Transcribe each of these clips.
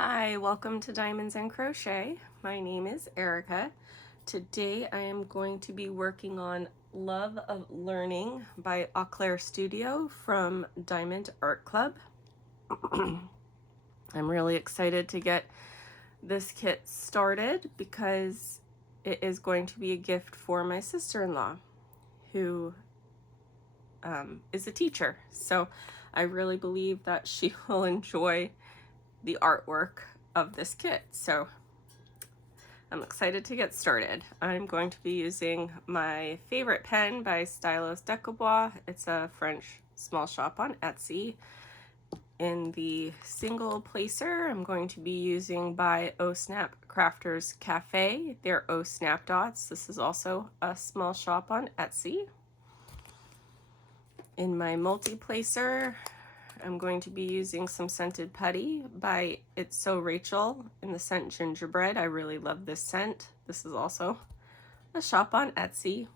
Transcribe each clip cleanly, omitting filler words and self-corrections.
Hi, welcome to Diamonds and Crochet. My name is Erica. Today I am going to be working on Love of Learning by Eau Claire Studio from Diamond Art Club. I'm really excited to get this kit started because it is going to be a gift for my sister-in-law who is a teacher. So I really believe that she will enjoy the artwork of this kit. So I'm excited to get started. I'm going to be using my favorite pen by Stylos Decobois. It's a French small shop on Etsy. In the single placer, I'm going to be using by O Snap Crafters Cafe. They're O Snap Dots. This is also a small shop on Etsy. In my multi-placer, I'm going to be using some scented putty by It's So Rachel in the scent Gingerbread. I really love this scent. This is also a shop on Etsy.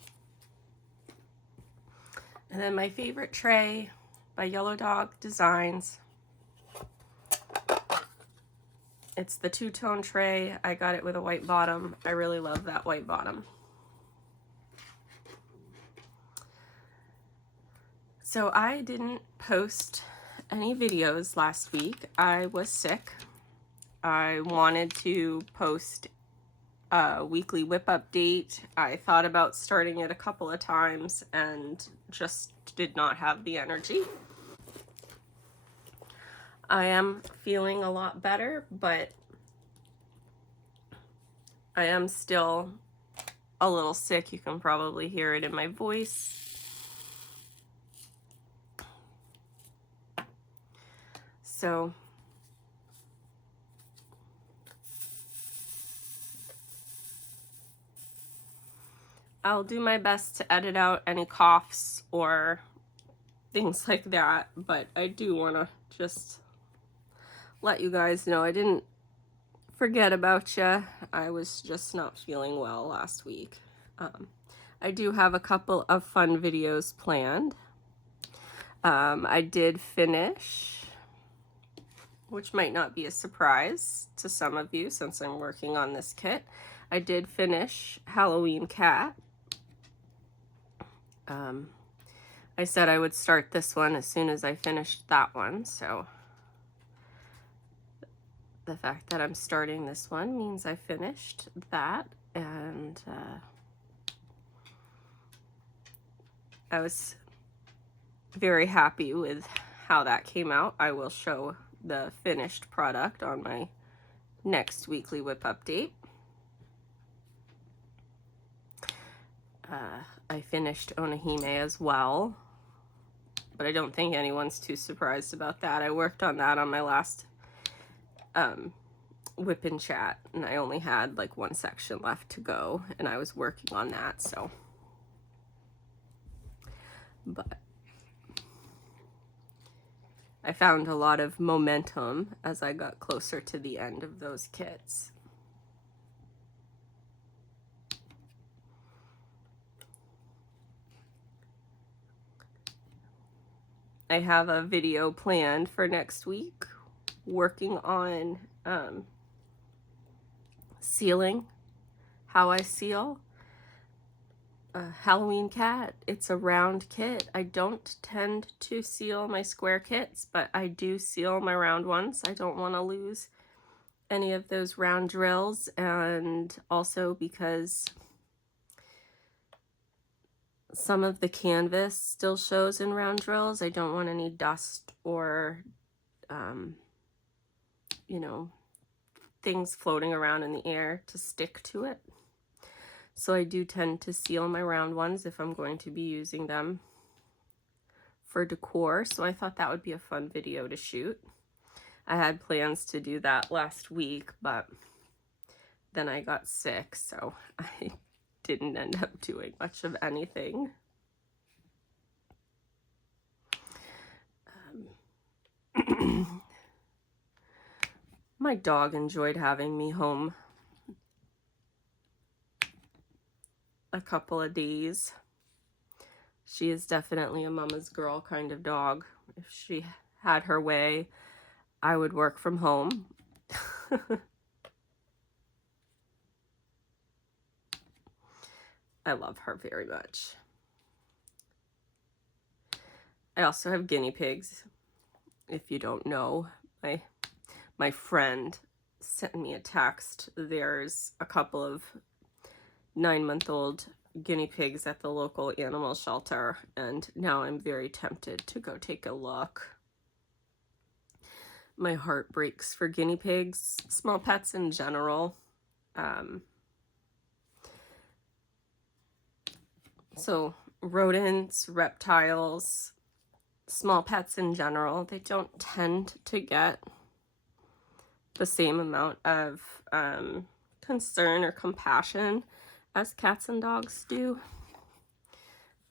And then my favorite tray by Yellow Dog Designs. It's the two-tone tray. I got it with a white bottom. I really love that white bottom. So I didn't post any videos last week. I was sick. I wanted to post a weekly WIP update. I thought about starting it a couple of times and just did not have the energy. I am feeling a lot better, but I am still a little sick. You can probably hear it in my voice. So I'll do my best to edit out any coughs or things like that, but I do want to just let you guys know I didn't forget about you. I was just not feeling well last week. I do have a couple of fun videos planned. I did finish, which might not be a surprise to some of you since I'm working on this kit. I did finish Halloween Cat. I said I would start this one as soon as I finished that one, so the fact that I'm starting this one means I finished that, and I was very happy with how that came out. I will show the finished product on my next weekly WIP update. I finished Onahime as well, but I don't think anyone's too surprised about that. I worked on that on my last WIP and Chat, and I only had like one section left to go, and I was working on that, so. But I found a lot of momentum as I got closer to the end of those kits. I have a video planned for next week working on sealing, how I seal Halloween Cat. It's a round kit. I don't tend to seal my square kits, but I do seal my round ones. I don't want to lose any of those round drills, and also because some of the canvas still shows in round drills. I don't want any dust or, you know, things floating around in the air to stick to it. So I do tend to seal my round ones if I'm going to be using them for decor. So I thought that would be a fun video to shoot. I had plans to do that last week, but then I got sick, so I didn't end up doing much of anything. My dog enjoyed having me home a couple of days. She is definitely a mama's girl kind of dog. If she had her way, I would work from home. I love her very much. I also have guinea pigs. If you don't know, my friend sent me a text. There's a couple of 9-month-old guinea pigs at the local animal shelter, and now I'm very tempted to go take a look. My heart breaks for guinea pigs, small pets in general. So rodents, reptiles, small pets in general, they don't tend to get the same amount of concern or compassion as cats and dogs do.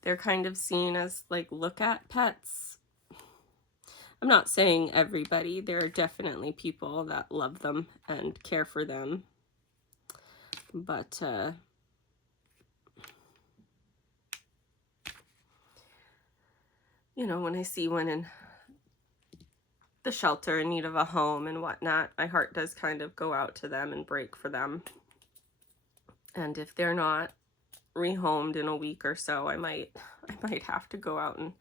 They're kind of seen as like look at pets. I'm not saying everybody, there are definitely people that love them and care for them, but you know, when I see one in the shelter in need of a home and whatnot, my heart does kind of go out to them and break for them. And if they're not rehomed in a week or so, I might have to go out and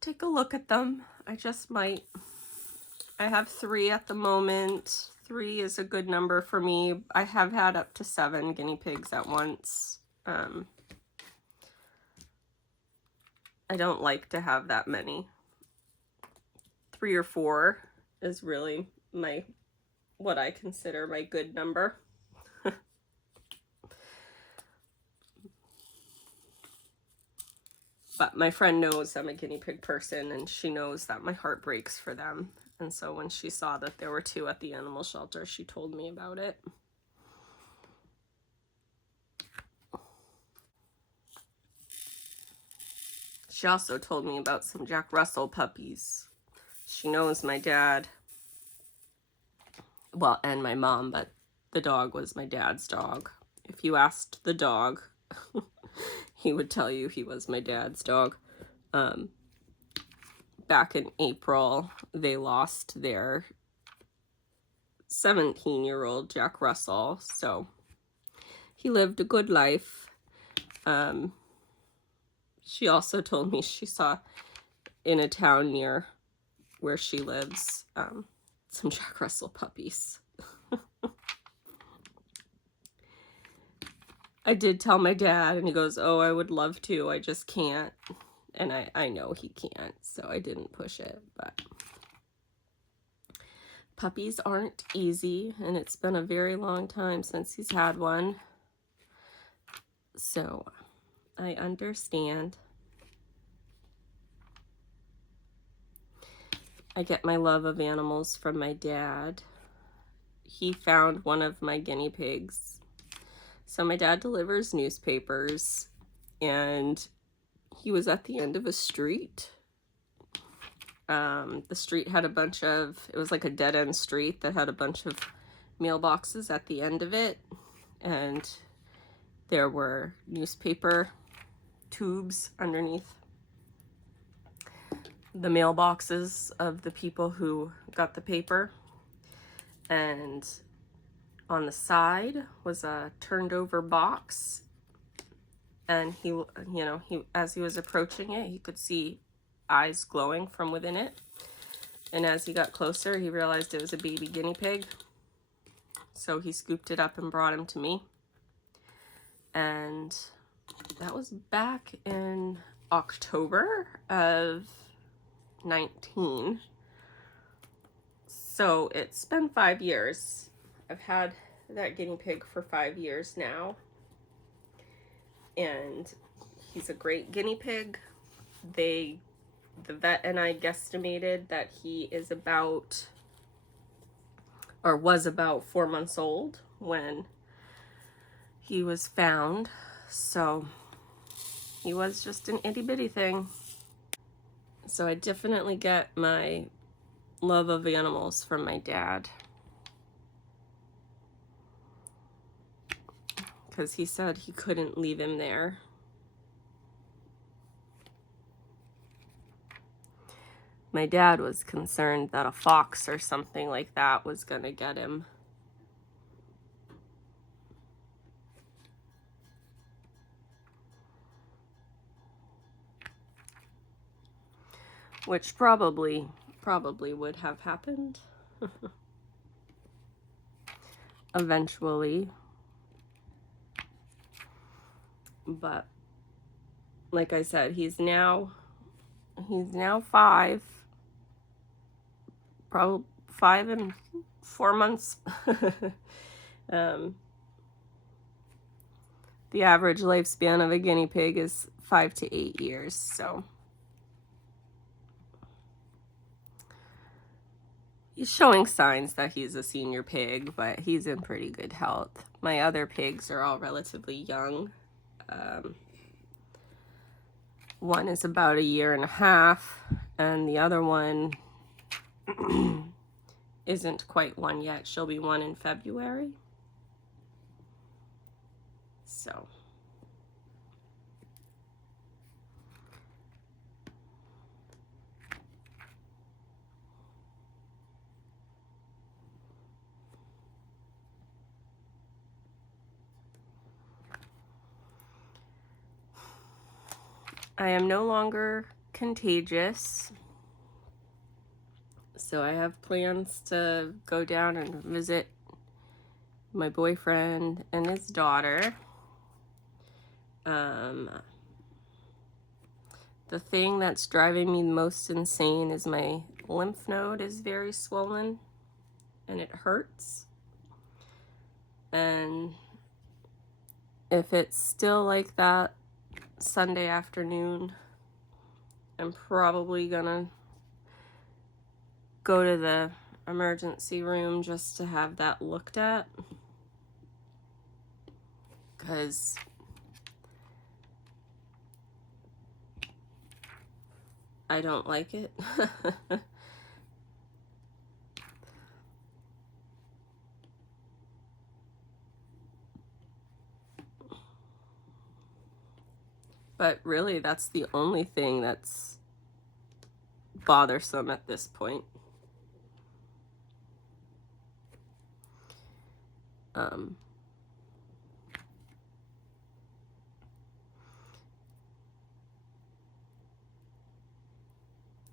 take a look at them. I just might. I have 3 at the moment. 3 is a good number for me. I have had up to 7 guinea pigs at once. I don't like to have that many. 3 or 4 is really what I consider my good number. But my friend knows I'm a guinea pig person, and she knows that my heart breaks for them. And so when she saw that there were 2 at the animal shelter, she told me about it. She also told me about some Jack Russell puppies. She knows my dad, well, and my mom, but the dog was my dad's dog. If you asked the dog, he would tell you he was my dad's dog. Back in April, they lost their 17-year-old Jack Russell, so he lived a good life. She also told me she saw in a town near where she lives some Jack Russell puppies. I did tell my dad, and he goes, "Oh, I would love to, I just can't." And I know he can't, so I didn't push it. But puppies aren't easy, and it's been a very long time since he's had one. So I understand. I get my love of animals from my dad. He found one of my guinea pigs. So my dad delivers newspapers, and he was at the end of a street. The street had a bunch of, it was like a dead-end street that had a bunch of mailboxes at the end of it, and there were newspaper tubes underneath the mailboxes of the people who got the paper, and on the side was a turned over box, and he, you know, as he was approaching it, he could see eyes glowing from within it, and as he got closer, he realized it was a baby guinea pig, so he scooped it up and brought him to me. And that was back in October of 19. So it's been 5 years. I've had that guinea pig for 5 years now, and he's a great guinea pig. The vet and I guesstimated that he is about, or was about 4 months old when he was found. So he was just an itty bitty thing. So I definitely get my love of animals from my dad, because he said he couldn't leave him there. My dad was concerned that a fox or something like that was gonna get him. Which probably would have happened eventually. But like I said, he's now 5, probably 5 and 4 months. The average lifespan of a guinea pig is 5 to 8 years, so he's showing signs that he's a senior pig, but he's in pretty good health. My other pigs are all relatively young. One is about 1.5 years, and the other one isn't quite 1 yet. She'll be 1 in February. So I am no longer contagious, so I have plans to go down and visit my boyfriend and his daughter. The thing that's driving me most insane is my lymph node is very swollen and it hurts. And if it's still like that Sunday afternoon, I'm probably gonna go to the emergency room just to have that looked at, because I don't like it. But really, that's the only thing that's bothersome at this point.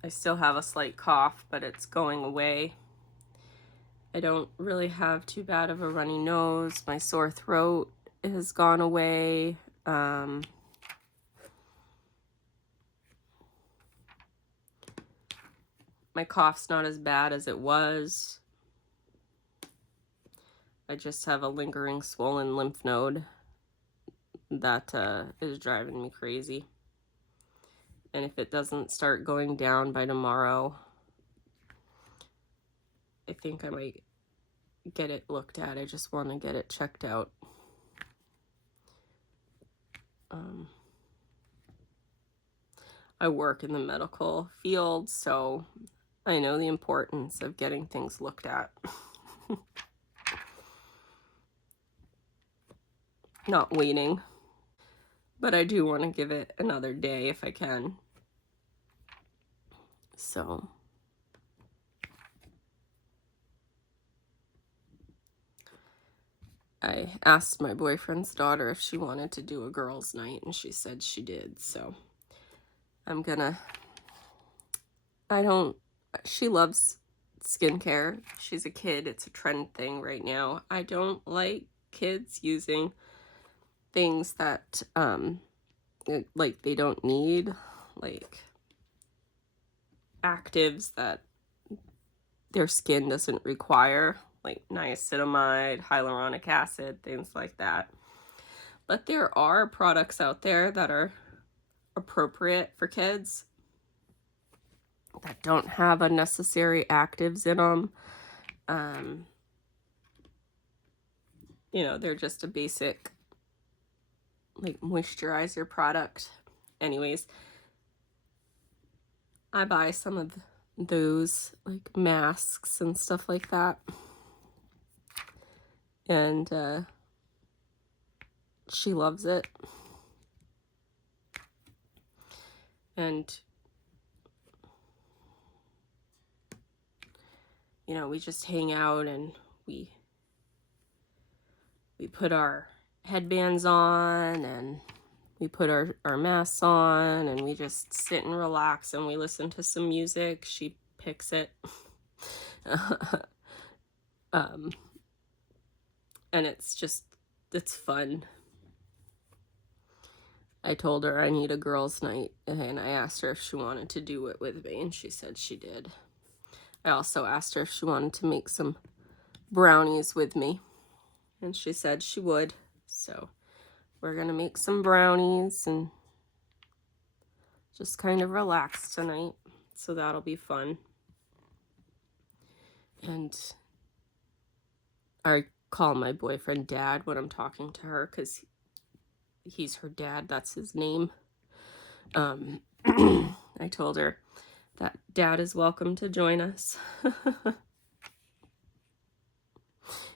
I still have a slight cough, but it's going away. I don't really have too bad of a runny nose. My sore throat has gone away. My cough's not as bad as it was. I just have a lingering swollen lymph node that is driving me crazy. And if it doesn't start going down by tomorrow, I think I might get it looked at. I just want to get it checked out. I work in the medical field, so I know the importance of getting things looked at. Not waiting. But I do want to give it another day if I can. So I asked my boyfriend's daughter if she wanted to do a girls' night, and she said she did. So I'm gonna, she loves skincare. She's a kid. It's a trend thing right now. I don't like kids using things that, like they don't need, like actives that their skin doesn't require, like niacinamide, hyaluronic acid, things like that. But there are products out there that are appropriate for kids that don't have unnecessary actives in them. You know, they're just a basic like moisturizer product. Anyways, I buy some of those like masks and stuff like that. And she loves it. And you know, we just hang out and we put our headbands on and we put our masks on and we just sit and relax and we listen to some music. She picks it. And it's fun. I told her I need a girls' night, and I asked her if she wanted to do it with me, and she said she did. I also asked her if she wanted to make some brownies with me, and she said she would. So we're gonna make some brownies and just kind of relax tonight. So that'll be fun. And I call my boyfriend Dad when I'm talking to her because he's her dad. That's his name. I told her that Dad is welcome to join us.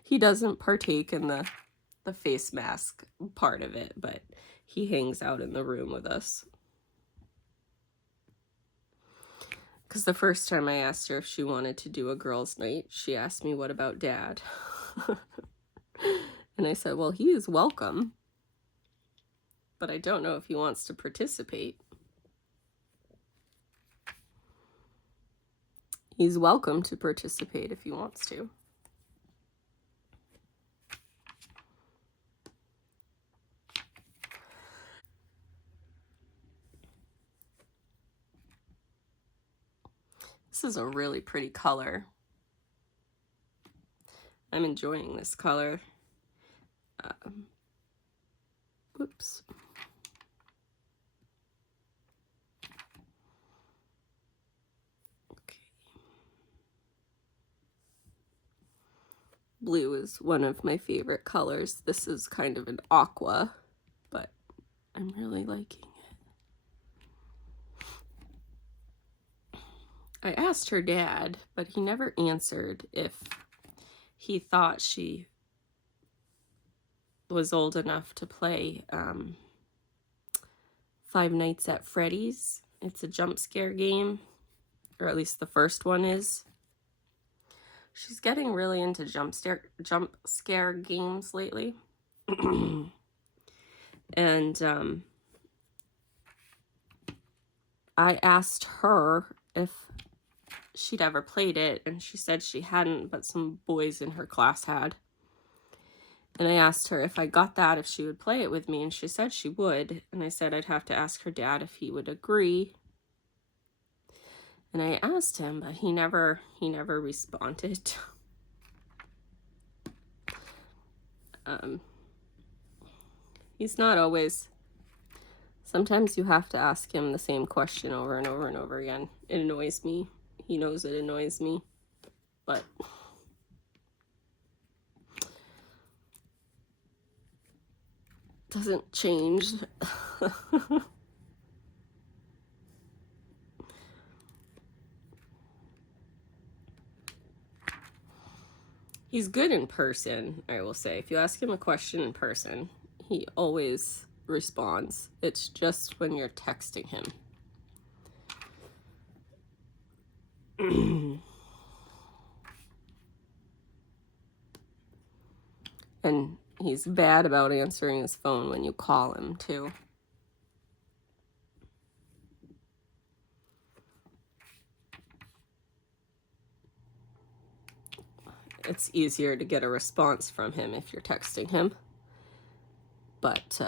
He doesn't partake in the face mask part of it, but he hangs out in the room with us. Because the first time I asked her if she wanted to do a girls' night, she asked me, what about Dad? And I said, well, he is welcome, but I don't know if he wants to participate. He's welcome to participate if he wants to. This is a really pretty color. I'm enjoying this color. Whoops. Okay. Blue is one of my favorite colors. This is kind of an aqua, but I'm really liking it. I asked her dad, but he never answered if he thought she was old enough to play Five Nights at Freddy's. It's a jump scare game, or at least the first one is. She's getting really into jump scare games lately. And I asked her if she'd ever played it, and she said she hadn't, but some boys in her class had. And I asked her if I got that, if she would play it with me, and she said she would. And I said I'd have to ask her dad if he would agree. And I asked him, but he never responded. He's not always. Sometimes you have to ask him the same question over and over and over again. It annoys me. He knows it annoys me, but doesn't change. He's good in person, I will say. If you ask him a question in person, he always responds. It's just when you're texting him. And he's bad about answering his phone when you call him, too. It's easier to get a response from him if you're texting him. But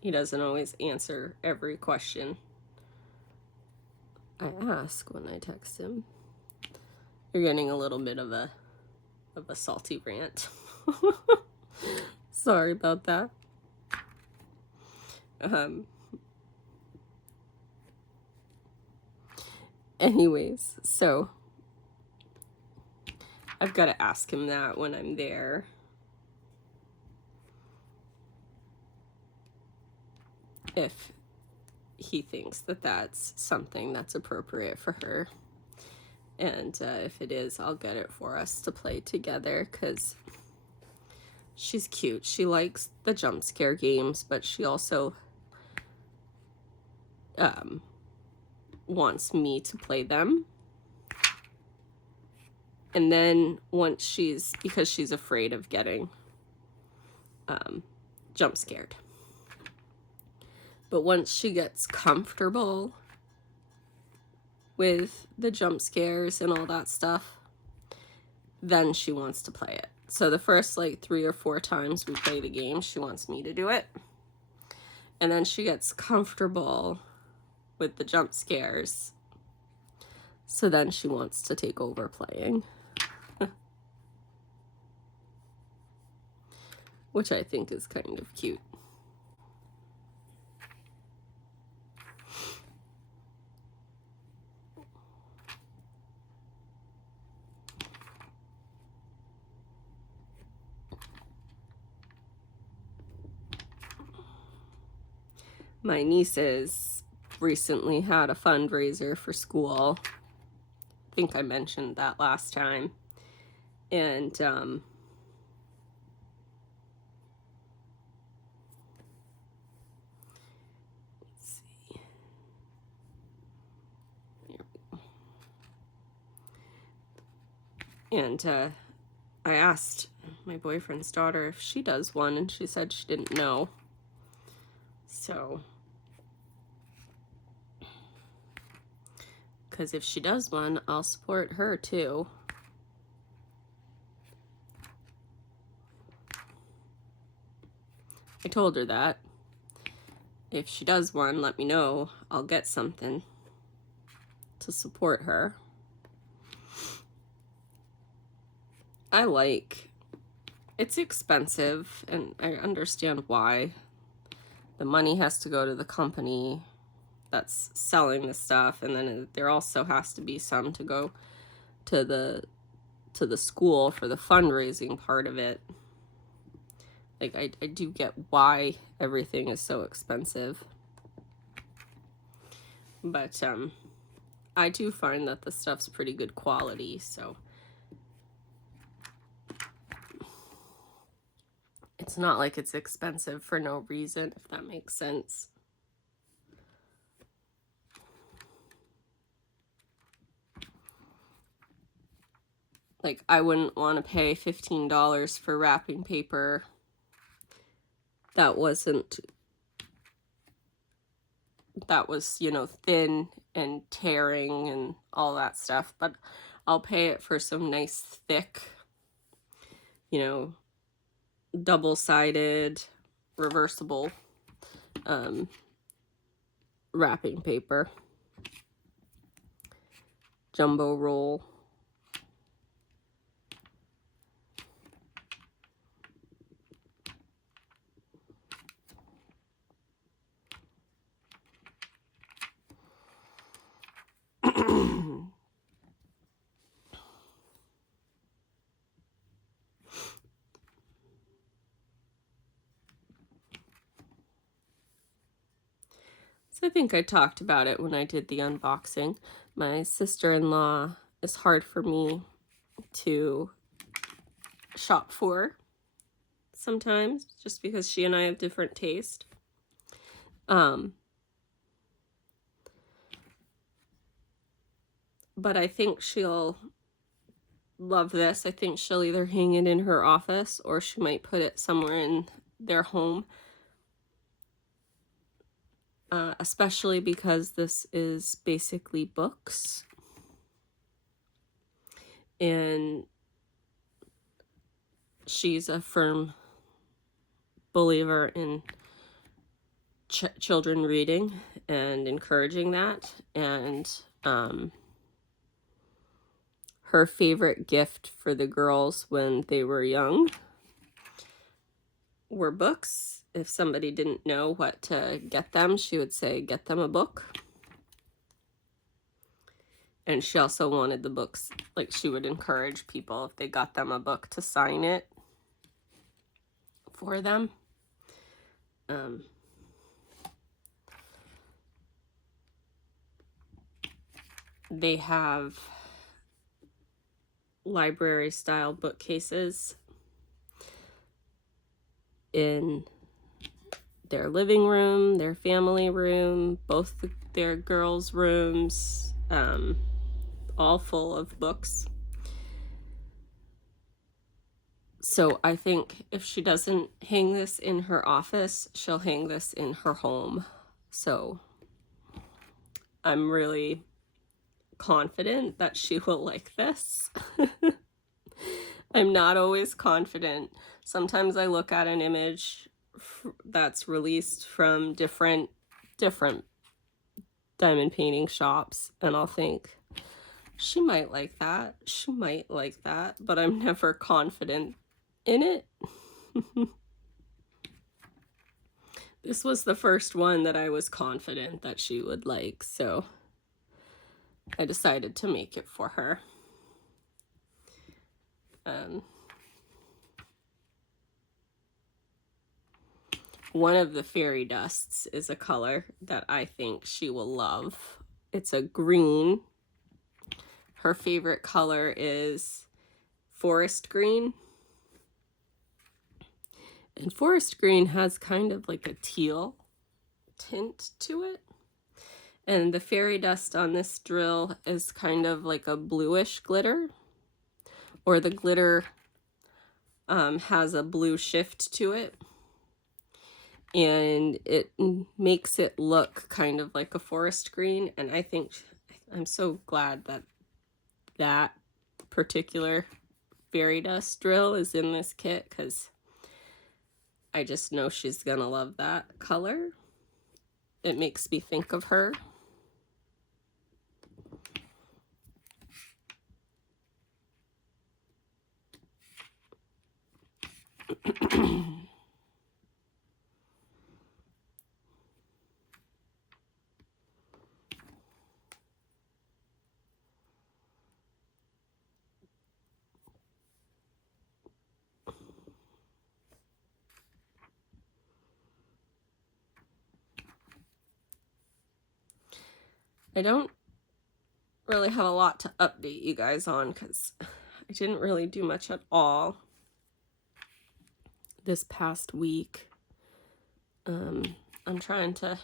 he doesn't always answer every question I ask when I text him. You're getting a little bit of a salty rant. Sorry about that. Anyways, so I've got to ask him that when I'm there. If he thinks that that's something that's appropriate for her. And if it is, I'll get it for us to play together, because she's cute. She likes the jump scare games, but she also wants me to play them. And then once because she's afraid of getting jump scared. But once she gets comfortable with the jump scares and all that stuff, then she wants to play it. So the first like 3 or 4 times we play the game, she wants me to do it. And then she gets comfortable with the jump scares. So then she wants to take over playing. Which I think is kind of cute. My nieces recently had a fundraiser for school. I think I mentioned that last time. And let's see. And I asked my boyfriend's daughter if she does one, and she said she didn't know. So, because if she does one, I'll support her too. I told her that. If she does one, let me know. I'll get something to support her. It's expensive, and I understand why. The money has to go to the company that's selling the stuff, and then there also has to be some to go to the school for the fundraising part of it. Like, I do get why everything is so expensive. But I do find that the stuff's pretty good quality, so it's not like it's expensive for no reason, if that makes sense. Like, I wouldn't want to pay $15 for wrapping paper that was, you know, thin and tearing and all that stuff. But I'll pay it for some nice, thick, you know, double-sided, reversible wrapping paper. Jumbo roll. So I think I talked about it when I did the unboxing. My sister-in-law is hard for me to shop for sometimes, just because she and I have different taste. But I think she'll love this. I think she'll either hang it in her office or she might put it somewhere in their home. Especially because this is basically books. And she's a firm believer in children reading and encouraging that. And her favorite gift for the girls when they were young were books. If somebody didn't know what to get them, she would say, get them a book. And she also wanted the books, like, she would encourage people, if they got them a book, to sign it for them. They have library style bookcases in their living room, their family room, both their girls' rooms, all full of books. So I think if she doesn't hang this in her office, she'll hang this in her home. So I'm really confident that she will like this. I'm not always confident. Sometimes I look at an image that's released from different diamond painting shops and I'll think, she might like that, she might like that, but I'm never confident in it. This was the first one that I was confident that she would like, so I decided to make it for her. One of the fairy dusts is a color that I think she will love. It's a green. Her favorite color is forest green. And forest green has kind of like a teal tint to it. And the fairy dust on this drill is kind of like a bluish glitter, or the glitter has a blue shift to it. And it makes it look kind of like a forest green. And I think I'm so glad that that particular fairy dust drill is in this kit, because I just know she's gonna love that color. It makes me think of her. I don't really have a lot to update you guys on because I didn't really do much at all this past week. I'm trying to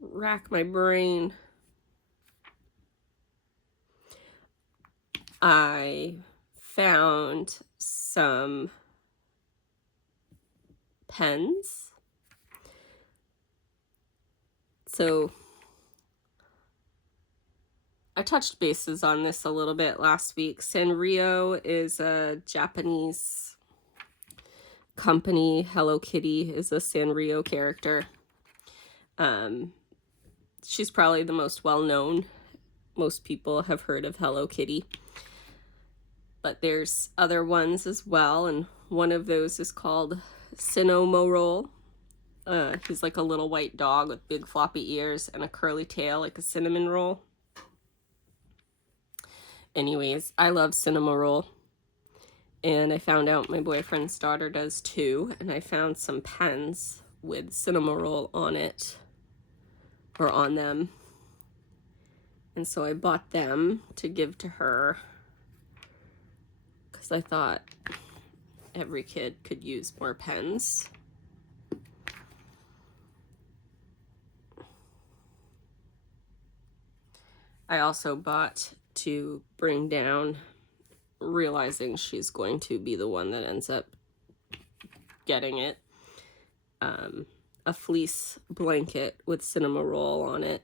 rack my brain. I found some pens. So I touched bases on this a little bit last week. Sanrio is a Japanese company. Hello Kitty is a Sanrio character. She's probably the most well-known. Most people have heard of Hello Kitty. But there's other ones as well, and one of those is called Cinnamoroll. He's like a little white dog with big floppy ears and a curly tail like a cinnamon roll. Anyways, I love Cinnamoroll. And I found out my boyfriend's daughter does too. And I found some pens with Cinnamoroll on it, or on them. And so I bought them to give to her, because I thought every kid could use more pens. I also bought to bring down, realizing she's going to be the one that ends up getting it, a fleece blanket with Cinnamoroll on it.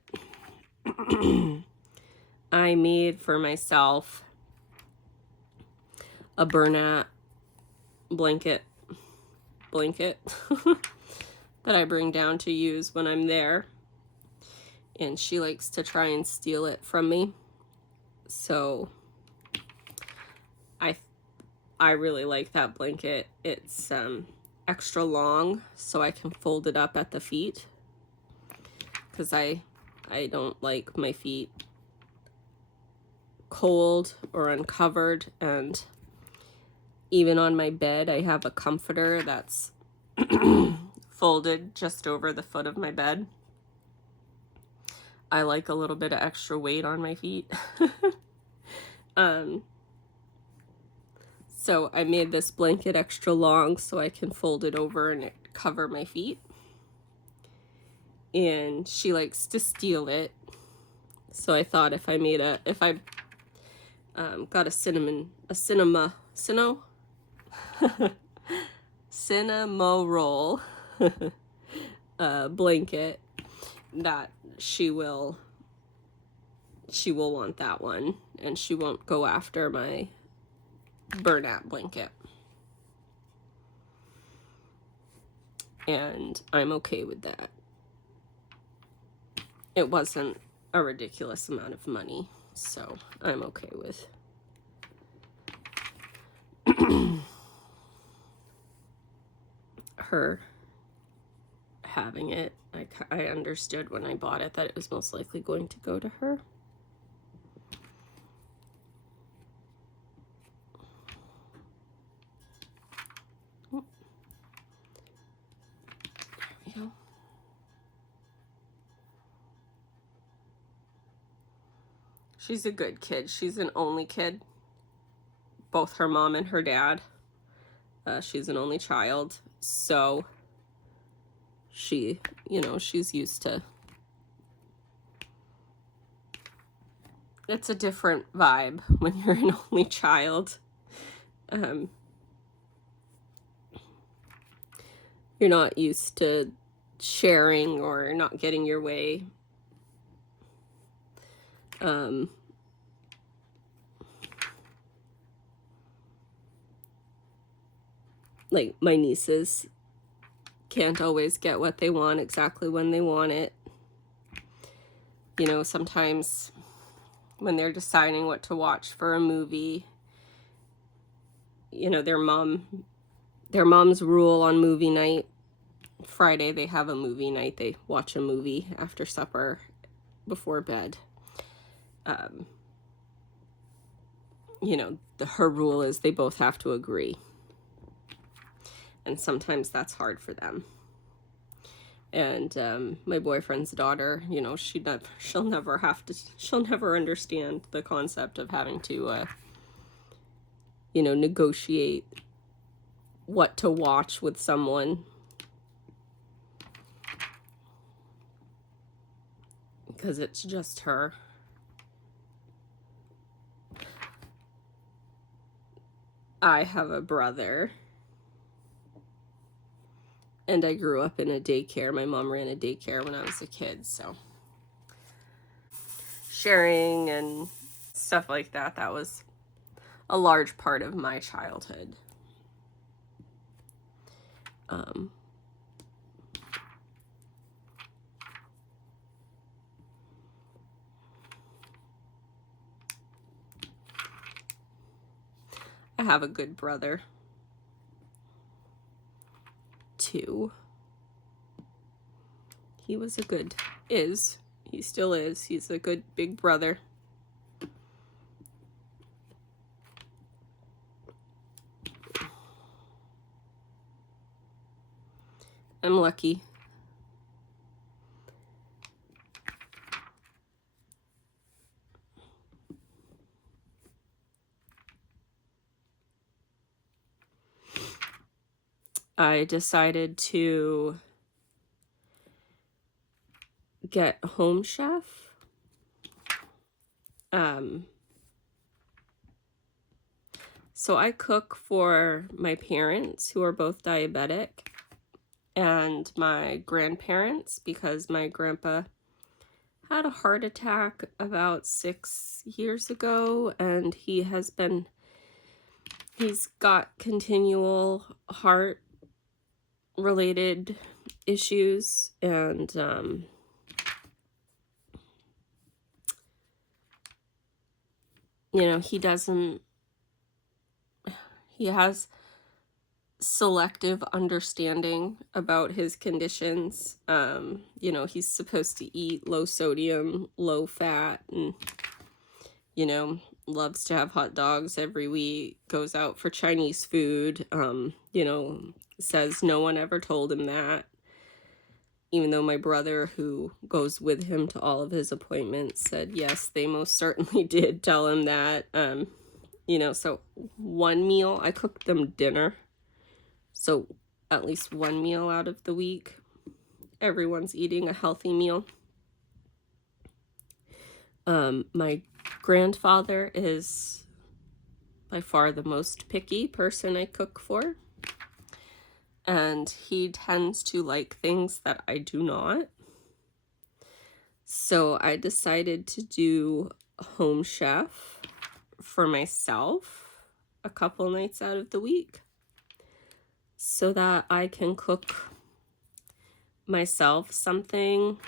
I made for myself a Bernat blanket that I bring down to use when I'm there, and she likes to try and steal it from me. So I really like that blanket. It's extra long, so I can fold it up at the feet, because I don't like my feet cold or uncovered. And even on my bed, I have a comforter that's folded just over the foot of my bed. I like a little bit of extra weight on my feet. So I made this blanket extra long so I can fold it over and cover my feet. And she likes to steal it. So I thought if I got a cinema Cinnamoroll blanket, that she will want that one, and she won't go after my burlap blanket. And I'm okay with that. It wasn't a ridiculous amount of money, so I'm okay with her having it. I understood when I bought it that it was most likely going to go to her. Oh. There we go. She's a good kid. She's an only kid. Both her mom and her dad. She's an only child, so she, you know, she's used to. It's a different vibe when you're an only child. You're not used to sharing or not getting your way. Like, my nieces can't always get what they want exactly when they want it. You know, sometimes when they're deciding what to watch for a movie, you know, their mom's rule on movie night, Friday they have a movie night. They watch a movie after supper before bed. You know, her rule is they both have to agree. And sometimes that's hard for them. And my boyfriend's daughter, you know, she'll never understand the concept of having to, you know, negotiate what to watch with someone. Because it's just her. I have a brother. And I grew up in a daycare. My mom ran a daycare when I was a kid, so sharing and stuff like that, that was a large part of my childhood. I have a good brother, too. He still is. He's a good big brother. I'm lucky. I decided to get Home Chef. So I cook for my parents, who are both diabetic, and my grandparents, because my grandpa had a heart attack about 6 years ago, and he's got continual heart related issues, and you know, he has selective understanding about his conditions. You know, he's supposed to eat low sodium, low fat, and, you know, loves to have hot dogs every week, goes out for Chinese food, you know, says no one ever told him that. Even though my brother, who goes with him to all of his appointments, said yes, they most certainly did tell him that. You know, so one meal, I cooked them dinner. So at least one meal out of the week, everyone's eating a healthy meal. My grandfather is by far the most picky person I cook for. And he tends to like things that I do not. So I decided to do home chef for myself a couple nights out of the week so that I can cook myself something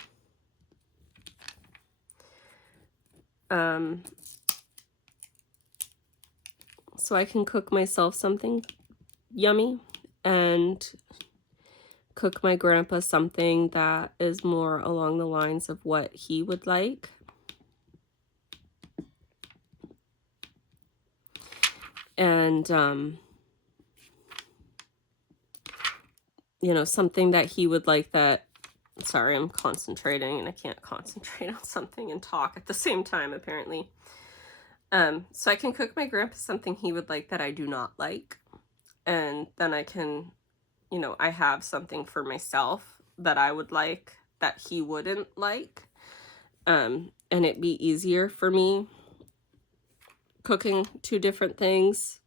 yummy and cook my grandpa something that is more along the lines of what he would like. And, you know, something that he would like that, sorry, I'm concentrating and I can't concentrate on something and talk at the same time, apparently. So I can cook my grandpa something he would like that I do not like. And then I can, you know, I have something for myself that I would like that he wouldn't like. And it'd be easier for me cooking two different things.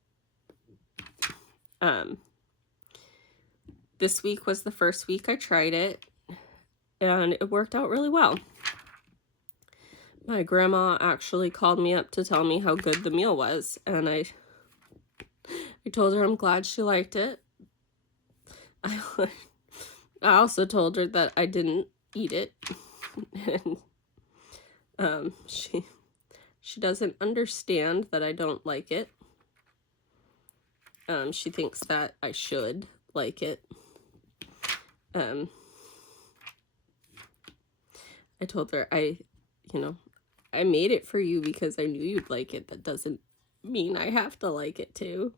This week was the first week I tried it, and it worked out really well. My grandma actually called me up to tell me how good the meal was, and I told her I'm glad she liked it. I also told her that I didn't eat it, and she doesn't understand that I don't like it. She thinks that I should like it. I told her I made it for you because I knew you'd like it. That doesn't mean I have to like it too.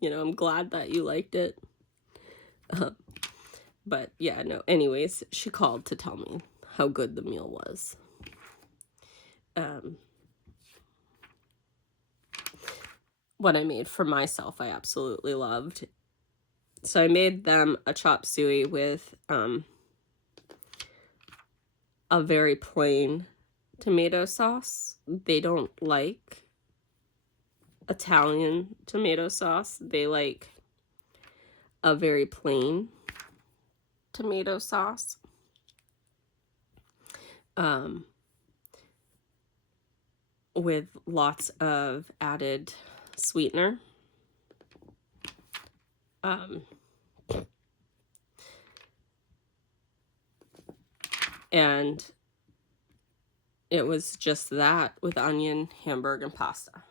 You know, I'm glad that you liked it. But yeah, no, anyways, she called to tell me how good the meal was. What I made for myself, I absolutely loved. So I made them a chop suey with a very plain tomato sauce. They don't like Italian tomato sauce. They like a very plain tomato sauce. With lots of added sweetener. And it was just that with onion, hamburger, and pasta.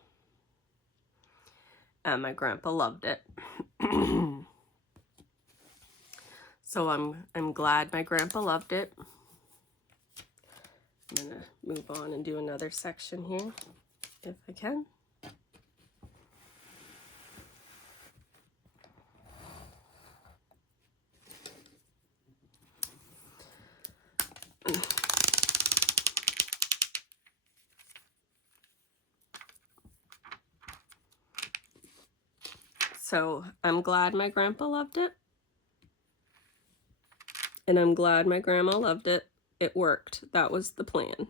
And my grandpa loved it. So I'm glad my grandpa loved it. I'm gonna move on and do another section here, if I can. So I'm glad my grandpa loved it. And I'm glad my grandma loved it. It worked. That was the plan.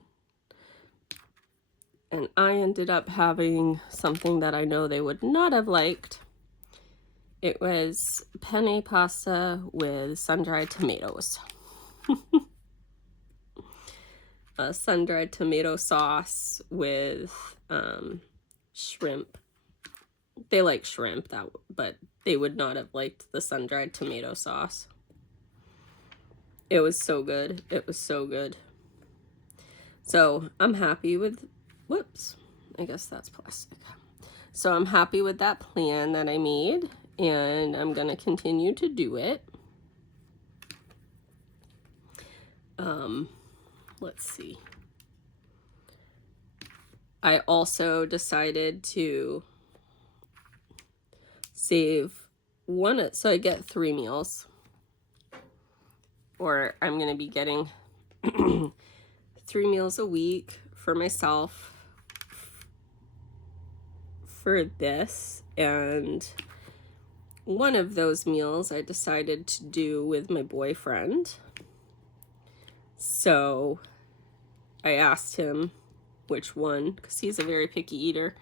And I ended up having something that I know they would not have liked. It was penne pasta with sun-dried tomatoes. A sun-dried tomato sauce with shrimp. They like shrimp, but they would not have liked the sun-dried tomato sauce. It was so good. It was so good. So I'm happy with, whoops, I guess that's plastic. So I'm happy with that plan that I made, and I'm gonna continue to do it. Let's see. I also decided to save one, so I get 3 meals, or I'm gonna be getting 3 meals a week for myself for this, and one of those meals I decided to do with my boyfriend. So I asked him which one, because he's a very picky eater,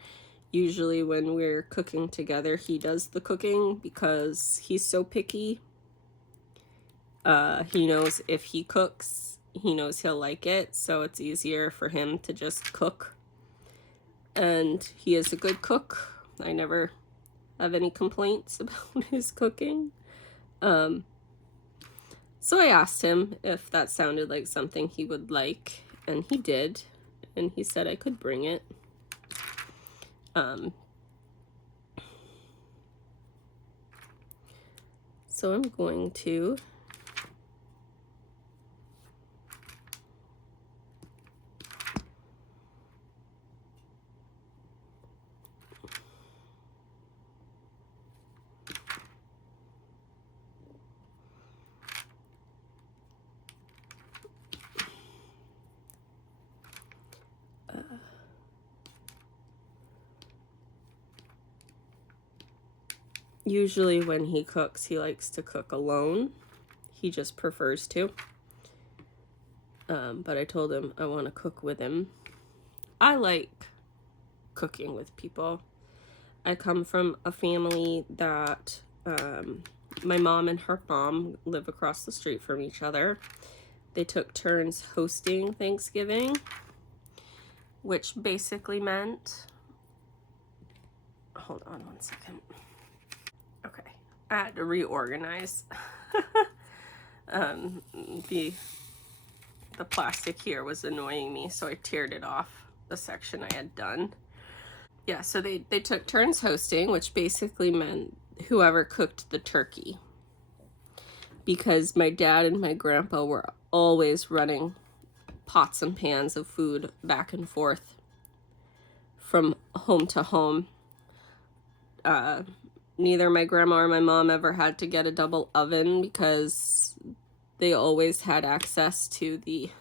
Usually when we're cooking together, he does the cooking because he's so picky. He knows if he cooks, he knows he'll like it, so it's easier for him to just cook. And he is a good cook. I never have any complaints about his cooking. So I asked him if that sounded like something he would like, and he did, and he said I could bring it. So I'm going to usually when he cooks, he likes to cook alone. He just prefers to. But I told him I want to cook with him. I like cooking with people. I come from a family that my mom and her mom live across the street from each other. They took turns hosting Thanksgiving, which basically meant, hold on one second. Okay, I had to reorganize. The plastic here was annoying me, so I teared it off the section I had done. Yeah, so they took turns hosting, which basically meant whoever cooked the turkey. Because my dad and my grandpa were always running pots and pans of food back and forth from home to home. Neither my grandma or my mom ever had to get a double oven because they always had access to the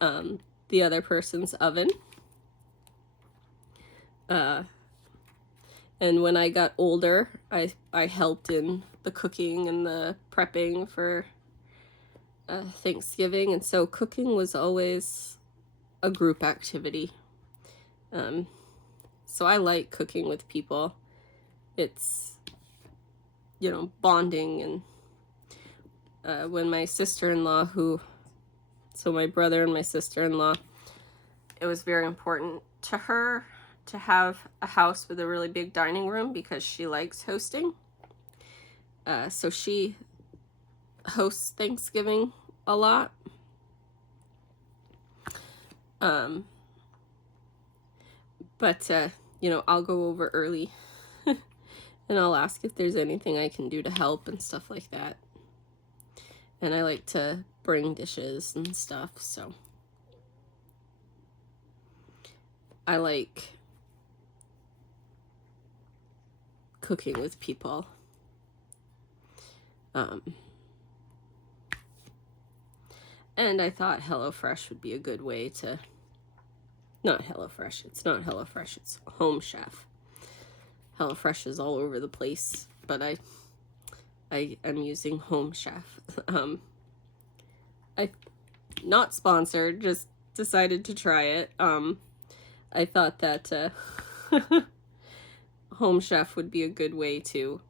other person's oven. And when I got older, I helped in the cooking and the prepping for Thanksgiving, and so cooking was always a group activity. So I like cooking with people. It's, you know, bonding. And when my sister-in-law, so my brother and my sister-in-law, it was very important to her to have a house with a really big dining room because she likes hosting. So she hosts Thanksgiving a lot. But you know, I'll go over early and I'll ask if there's anything I can do to help and stuff like that. And I like to bring dishes and stuff, so I like cooking with people. And I thought HelloFresh would be a good way to, not HelloFresh, it's not HelloFresh, it's Home Chef. HelloFresh is all over the place, but I am using Home Chef. I not sponsored, just decided to try it. I thought that Home Chef would be a good way to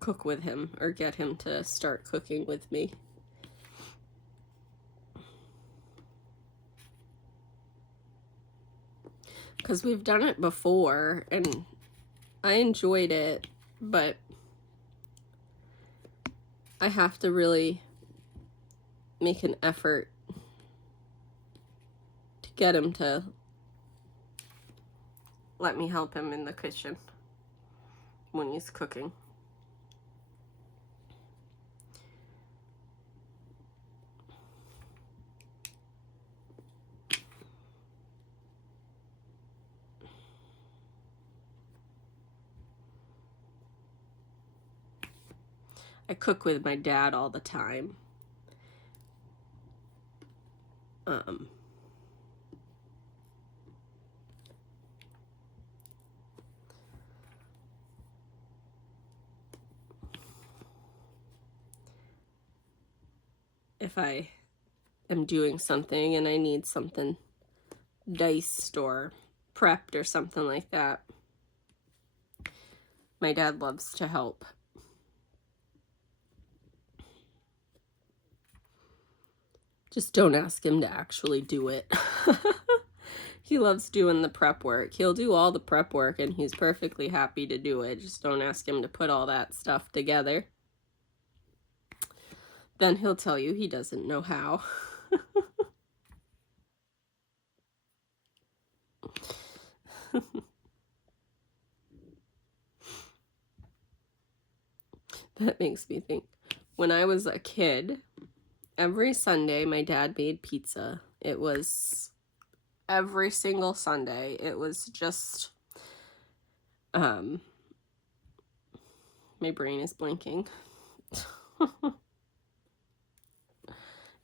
cook with him or get him to start cooking with me. Because we've done it before and I enjoyed it, but I have to really make an effort to get him to let me help him in the kitchen when he's cooking. I cook with my dad all the time. If I am doing something and I need something diced or prepped or something like that. My dad loves to help. Just don't ask him to actually do it. He loves doing the prep work. He'll do all the prep work and he's perfectly happy to do it. Just don't ask him to put all that stuff together. Then he'll tell you he doesn't know how. That makes me think. When I was a kid, every Sunday my dad made pizza. It was every single Sunday. It was just, my brain is blinking.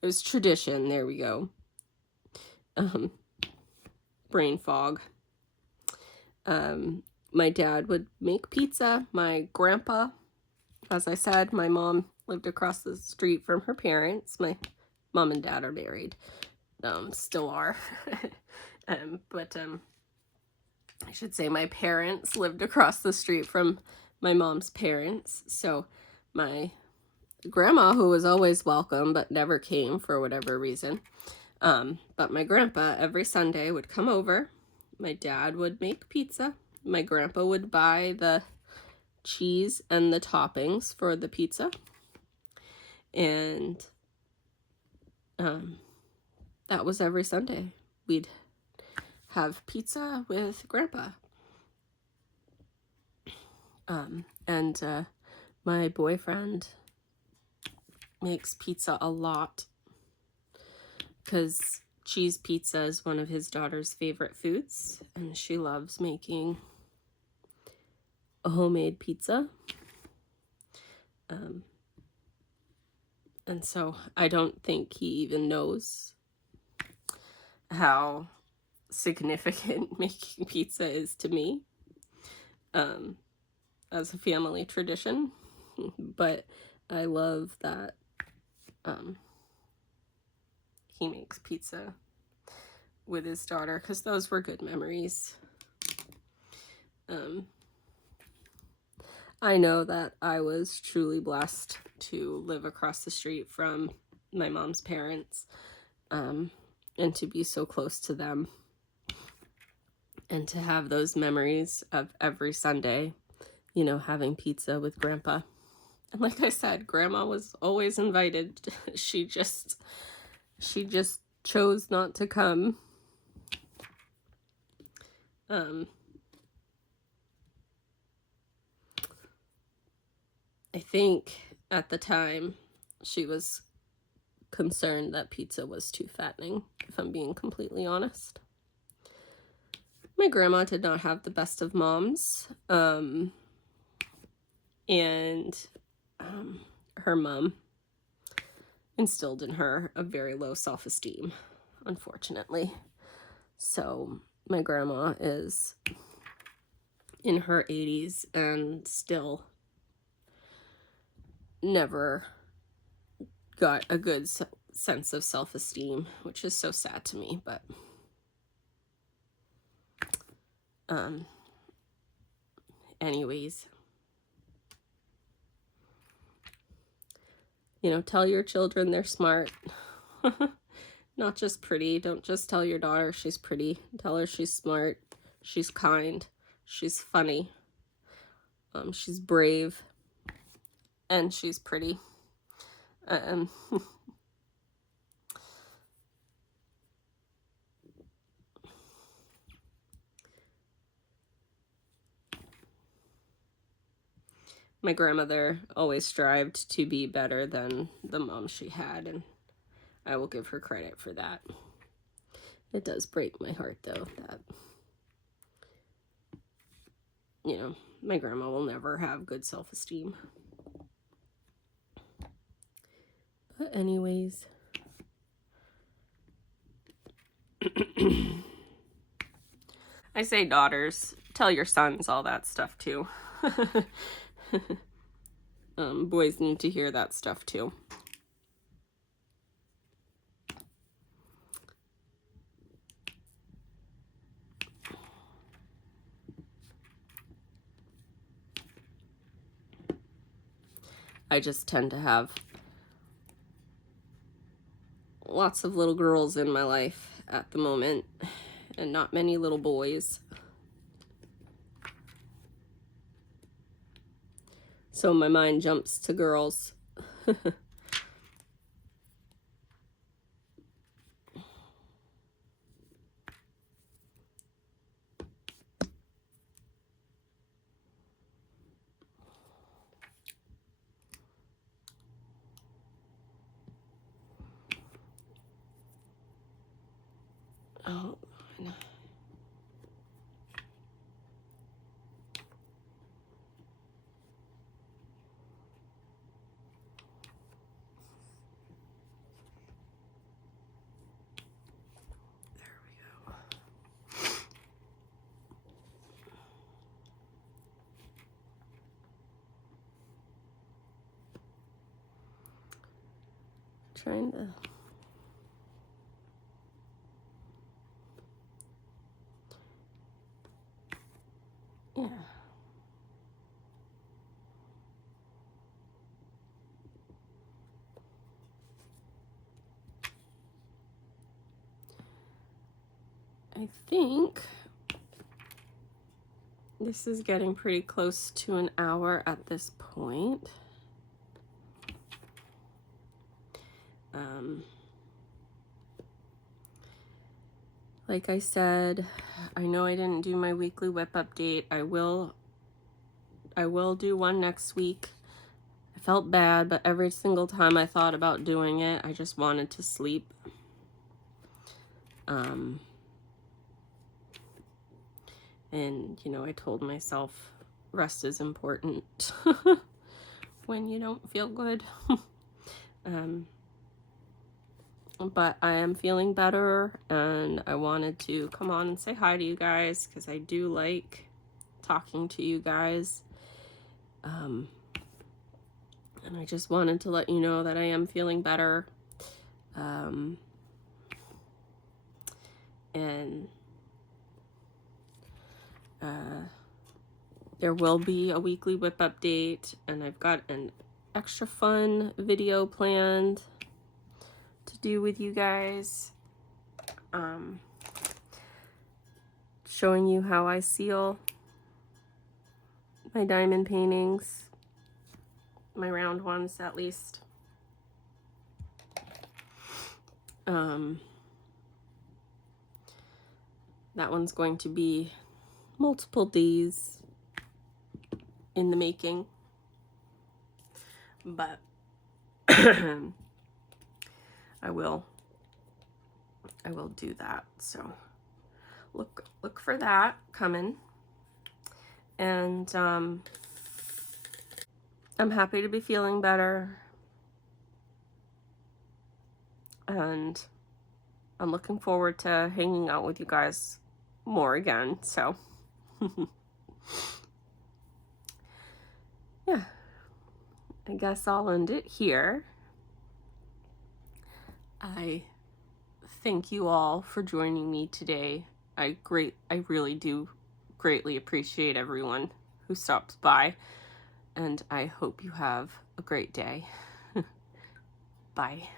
It was tradition. There we go. Brain fog. My dad would make pizza. My grandpa, as I said, my mom lived across the street from her parents. My mom and dad are married. Still are. But I should say my parents lived across the street from my mom's parents. So my grandma, who was always welcome but never came for whatever reason, but my grandpa every Sunday would come over. My dad would make pizza. My grandpa would buy the cheese and the toppings for the pizza. And that was every Sunday. We'd have pizza with grandpa. And my boyfriend makes pizza a lot because cheese pizza is one of his daughter's favorite foods, and she loves making a homemade pizza. And so I don't think he even knows how significant making pizza is to me, as a family tradition. But I love that he makes pizza with his daughter, because those were good memories. I know that I was truly blessed to live across the street from my mom's parents, and to be so close to them, and to have those memories of every Sunday, you know, having pizza with grandpa. And like I said, grandma was always invited. She just chose not to come. I think at the time she was concerned that pizza was too fattening, if I'm being completely honest. My grandma did not have the best of moms. And her mom instilled in her a very low self-esteem, unfortunately. So my grandma is in her 80s and still never got a good sense of self-esteem, which is so sad to me. But anyways, you know, tell your children they're smart. Not just pretty. Don't just tell your daughter she's pretty. Tell her she's smart, she's kind, she's funny, she's brave, and she's pretty. My grandmother always strived to be better than the mom she had, and I will give her credit for that. It does break my heart, though, that, you know, my grandma will never have good self-esteem. But anyways, I say daughters, tell your sons all that stuff too. Boys need to hear that stuff too. I just tend to have lots of little girls in my life at the moment and not many little boys. So my mind jumps to girls. Oh, no. Trying to... Yeah. I think this is getting pretty close to an hour at this point. Like I said, I know I didn't do my weekly WIP update. I will do one next week. I felt bad, but every single time I thought about doing it, I just wanted to sleep. And, you know, I told myself rest is important when you don't feel good. But I am feeling better, and I wanted to come on and say hi to you guys because I do like talking to you guys. And I just wanted to let you know that I am feeling better. And there will be a weekly WIP update, and I've got an extra fun video planned to do with you guys, showing you how I seal my diamond paintings, my round ones at least. That one's going to be multiple days in the making, but I will do that. So look for that coming. And I'm happy to be feeling better, and I'm looking forward to hanging out with you guys more again. So yeah, I guess I'll end it here. I thank you all for joining me today. I really do greatly appreciate everyone who stops by, and I hope you have a great day. Bye.